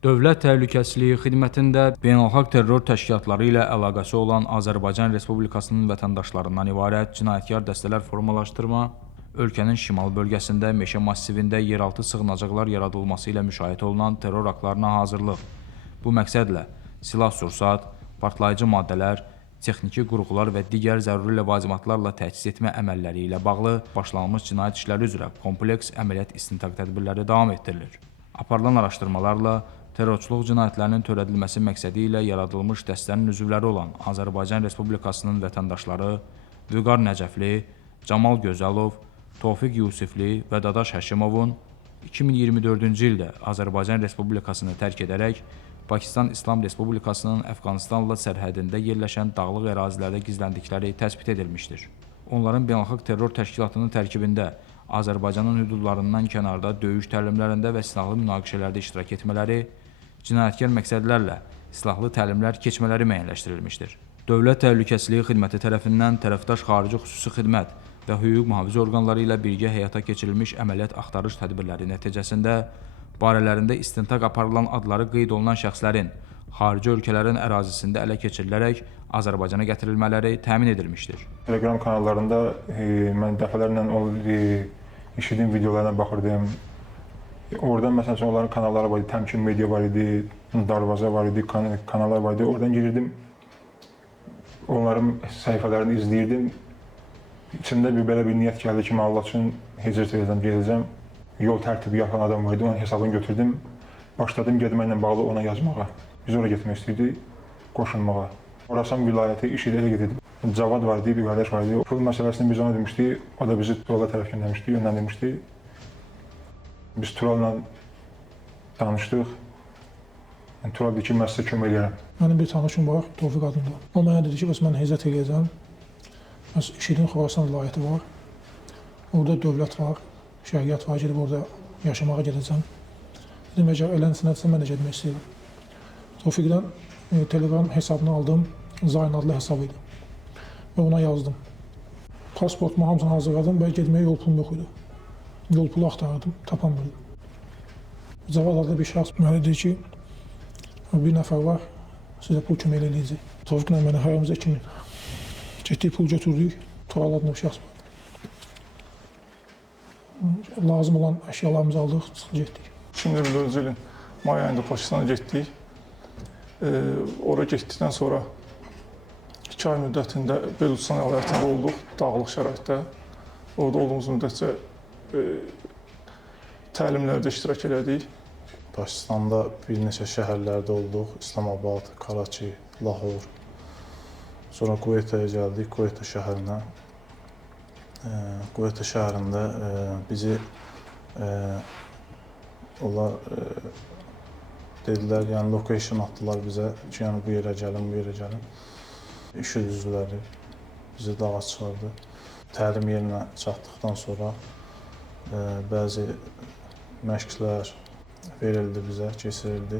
Dövlət Təhlükəsizliyi Xidmətində beynəlxalq terror təşkilatları ilə əlaqəsi olan Azərbaycan Respublikasının vətəndaşlarından ibarət cinayətkar dəstələr formalaşdırma, ölkənin şimal bölgəsində meşə massivində yeraltı sığınacaqlar yaradılması ilə müşahidə olunan terror aktlarına hazırlıq. Bu məqsədlə silah-sursat, partlayıcı maddələr, texniki qurğular və digər zəruri ləvazimatlarla təchiz etmə əməlləri ilə bağlı başlanmış cinayət işləri üzrə kompleks əməliyyat istintaq tədbirləri davam etdirilir. Aparılan araşdırmalarla terrorçuluq cinayətlərinin törədilməsi məqsədi ilə yaradılmış dəstənin üzvləri olan Azərbaycan Respublikasının vətəndaşları Vüqar Nəcəfli, Camal Gözəlov, Tofiq Yusifli və Dadaş Həşimovun 2024-cü ildə Azərbaycan Respublikasını tərk edərək Pakistan İslam Respublikasının Əfqanistanla sərhədində yerləşən dağlıq ərazilərdə gizləndikləri təsbit edilmişdir. Onların beynəlxalq terror təşkilatının tərkibində Azərbaycanın hüdudlarından kənarda döyüş təlimlərində və silahlı münaqişələrdə iştirak etmələri, cinayətkar məqsədlərlə silahlı təlimlər keçmələri müəyyənləşdirilmişdir. Dövlət Təhlükəsizliyi Xidməti tərəfindən tərəfdaş xarici xüsusi xidmət və hüquq mühafizə orqanları ilə birgə həyata keçirilmiş əməliyyat axtarış tədbirləri nəticəsində barələrində istintaq aparılan adları qeyd olunan şəxslərin xarici ölkələrin ərazisində ələ keçirilərək Azərbaycana gətirilmələri təmin edilmişdir. Telegram kanallarında mən dəfələrlə işlədiyim videolarına baxırdım. Oradan məsələn onların kanalları var idi, Təmkin Media var idi, Darvaza var idi, kanallar var idi. Oradan girirdim, onların səhifələrini izləyirdim. İçimdə belə bir niyyət gəldi ki, Allah üçün hicrət edəcəm, yol tərtibi yapan adam var idi, onun hesabını götürdüm. Başladım getməklə bağlı ona yazmağa. Biz oraya getmək istəyirdik, qoşulmağa. Xorasan vilayəti iş ilə gedirdik. Cavad var idi, bir qardaş var idi. Pul məsələsini biz ona demişdik, o da bizi Turala tərəf göndərmişdi, yönləndirmişdi. Biz Tural'la tanışdıq. Tural dedi ki, mən sizə kömək eləyərəm. Mənim bir tanışım var, Tofiq adında. O mənə dedi ki, bəs mən hicrət eləyəcəm. Bəs işidin Xorasan vilayəti var. Orada dövlət var, şəriət var, gedib orada yaşamağa gedəcəm. Dedim, əgər eləsinədirsə, mən də getmək istəyirəm. Tofiqdən Telegram hesabını aldım, Zayn adlı hesab idi. Və ona yazdım. Pasportumu hamısını hazırladım və getməyə yol pulum yox idi. Yol pulu axtardım, tapamırdım. Cavad adlı bir şəxs mənə dedi ki, bir nəfər var, sizə pul kömək eləyəcək. Tofiqlə mənə haramıza 2000. Getdik, pul götürdük, Tural adlı bir şəxs var. Lazım olan əşyalarımızı aldıq, çıxıb getdik. 2024-cü ilin may ayında Pakistana getdik. Oraya getdikdən sonra 2 ay müddətində Beluçistan əyaletində olduq, dağlıq şəraitdə. Orada olduğumuz müddətcə təlimlərdə iştirak elədik. Pakistanda bir neçə şəhərlərdə olduq, İslamabad, Karachi, Lahor. Sonra Kuveytəyə gəldik, Kuveytə şəhərinə. Kuveytə şəhərində bizi onlar dedilər, yəni location atdılar bizə ki, yəni bu yerə gəlin, bu yerə gəlin. İşid üzvləri bizi dağa çıxardı. Təlim yerinə çatdıqdan sonra bəzi məşqlər verildi bizə, keçirildi.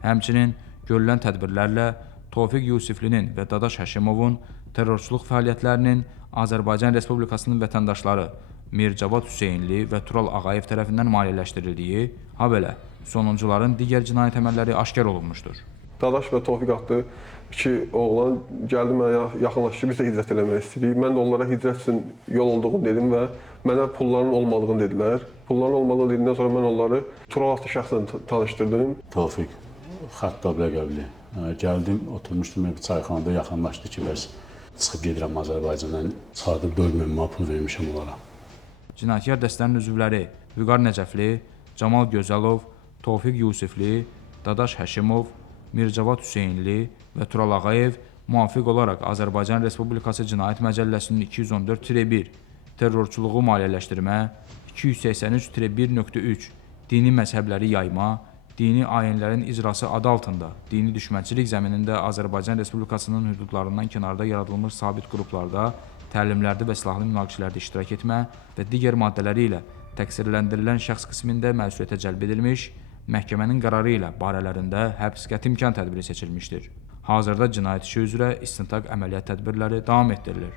Həmçinin görülən tədbirlərlə Tofiq Yusiflinin və Dadaş Həşimovun terrorçuluq fəaliyyətlərinin Azərbaycan Respublikasının vətəndaşları Mircavad Hüseynli və Tural Ağayev tərəfindən maliyyələşdirildiyi, habelə sonuncuların digər cinayət əməlləri aşkar olunmuşdur. Dadaş və Tofiq adlı iki oğlan gəldi mənə yaxınlaşdı, biz də hicrət eləmək istəyirik. Mən də onlara hicrət üçün yol olduğunu dedim və mənə pulların olmadığını dedilər. Pulların olmadığını dedikdən sonra mən onları Tural adlı şəxslə tanışdırdım. Tofiq Xəttab ləqəbli. Gəldim, oturmuşdum bir çayxanada, yaxınlaşdı ki, bəs çıxıb gedirəm Azərbaycandan, çıxardıb 4000 manat pul vermişəm onlara. Cinayətkar dəstənin üzvləri Vüqar Nəcəfli, Camal Gözəlov, Tofiq Yusifli, Dadaş Həşimov, Mircavad Hüseynli və Tural Ağayev müvafiq olaraq Azərbaycan Respublikası Cinayət Məcəlləsinin 214-1 terrorçuluğu maliyyələşdirmə, 283-1.3 dini məzhəbləri yayma, dini ayinlərin icrası adı altında dini düşmənçilik zəminində Azərbaycan Respublikasının hüdudlarından kənarda yaradılmış sabit qruplarda, təlimlərdə və silahlı münaqişələrdə iştirak etmə və digər maddələri ilə təqsirləndirilən şəxs qismində məsuliyyətə cəlb edilmiş, məhkəmənin qərarı ilə barələrində həbs qəti imkan tədbiri seçilmişdir. Hazırda cinayət işi üzrə istintaq əməliyyat tədbirləri davam etdirilir.